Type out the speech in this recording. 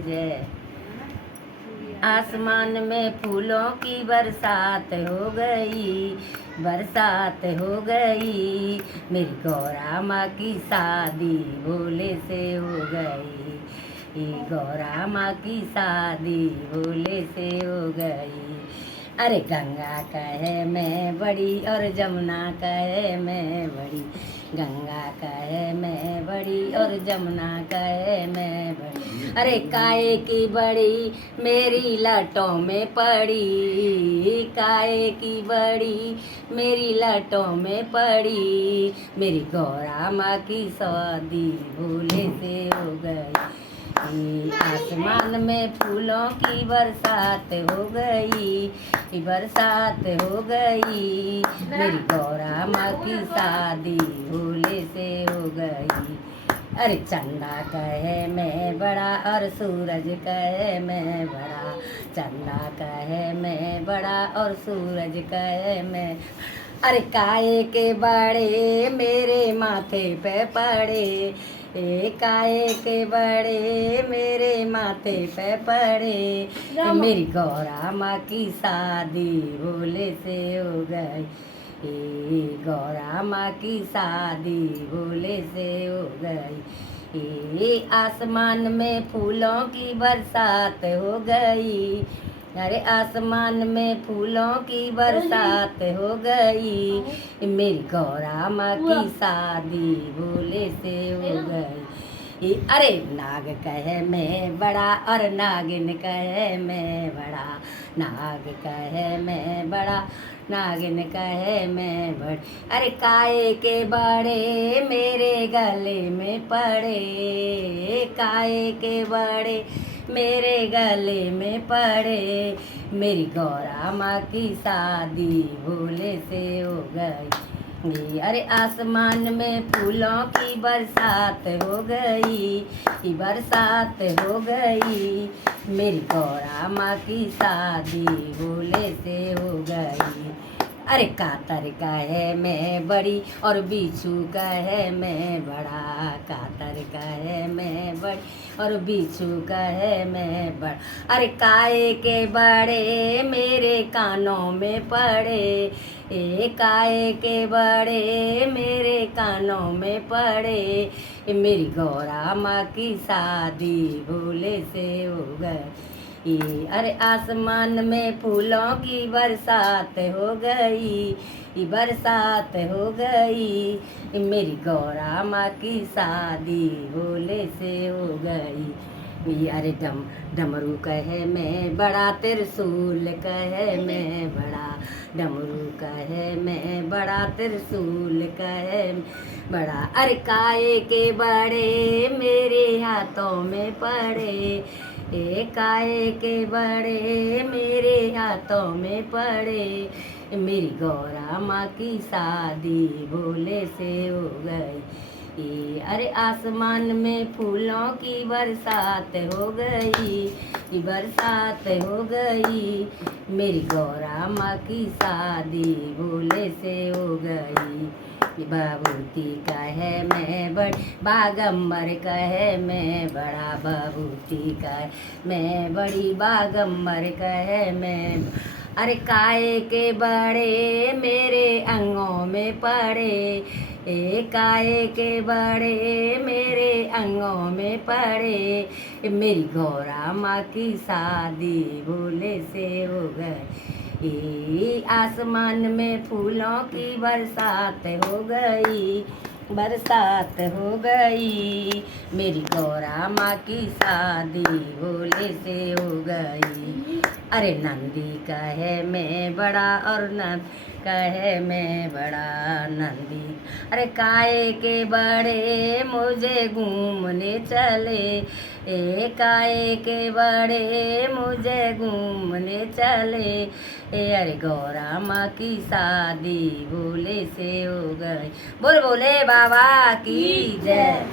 जय। आसमान में फूलों की बरसात हो गई, बरसात हो गई। मेरी गौरा माँ की शादी भोले से हो गई, गौरा माँ की शादी भोले से हो गई। अरे गंगा कहे मैं बड़ी और जमुना कहे मैं बड़ी, गंगा कहे मैं बड़ी और जमुना कहे मैं बड़ी। अरे काहे की बड़ी मेरी लटों में पड़ी, काहे की बड़ी मेरी लटों में पड़ी। मेरी गौरा माँ की शादी भोले से हो गई, आसमान में फूलों की बरसात हो गई, बरसात हो गई। मेरी गौरा माँ की शादी भोले से हो गई। अरे चंदा कहे मैं बड़ा और सूरज कहे मैं बड़ा, चंदा कहे मैं बड़ा और सूरज कहे मैं। अरे काहे के बड़े मेरे माथे पे पड़े, काहे के बड़े मेरे माथे पे पड़े। मेरी गौरा माँ की शादी भोले से हो गई, गौरा माँ की शादी भोले से हो गई। आसमान में फूलों की बरसात हो गई, अरे आसमान में फूलों की बरसात हो गई। मेरी गौरा माँ की शादी भोले से हो गई। अरे नाग कहे मैं बड़ा और नागिन कहे मैं बड़ा, नाग कहे मैं बड़ा नागिन कहे मैं बड़। अरे काहे के बड़े मेरे गले में पड़े, काहे के बड़े मेरे गले में पड़े। मेरी गौरा माँ की शादी भोले से हो गई। अरे आसमान में फूलों की बरसात हो गई, बरसात हो गई। मेरी गौरा माँ की शादी भोले से हो गई। अरे कातर कहे मैं बड़ी और बिच्छू कहे मैं बड़ा, कातर कहे मैं बड़ी और बिच्छू कहे मैं बड़ा। अरे काहे के बड़े मेरे कानों में पड़े, काहे के बड़े मेरे कानों में पड़े। मेरी गौरा माँ की शादी भोले से हो गई। अरे आसमान में फूलों की बरसात हो गई, बरसात हो गई। मेरी गौरा माँ की शादी भोले से हो गई। अरे डमरू कहे मैं बड़ा त्रिशूल कहे मैं बड़ा, डमरू कहे मैं बड़ा त्रिशूल कहे बड़ा। अरे काहे के बड़े मेरे हाथों में पड़े, काहे के बड़े मेरे हाथों में पड़े। मेरी गौरा माँ की शादी भोले से हो गई। अरे आसमान में फूलों की बरसात हो गई, बरसात हो गई। मेरी गौरा माँ की शादी भोले से हो गई। बबूती कहे मैं बड़ बागम्बर कहे मैं बड़ा, बबूती कहे मैं बड़ी बागम्बर कहे मैं। अरे काहे के बड़े मेरे अंगों में पड़े, काहे के बड़े मेरे अंगों में पड़े। मेरी गौरा माँ की शादी भोले से हो गई। आसमान में फूलों की बरसात हो गई, बरसात हो गई। मेरी गौरा माँ की शादी भोले से हो गई। अरे नंदी कहे मैं बड़ा और नंद कहे मैं बड़ा, नंदी अरे काहे के बड़े मुझे घूमने चले, काहे के बड़े मुझे घूमने चले। अरे गौरा माँ की शादी भोले से हो गई। बोल बोले बाबा की जय।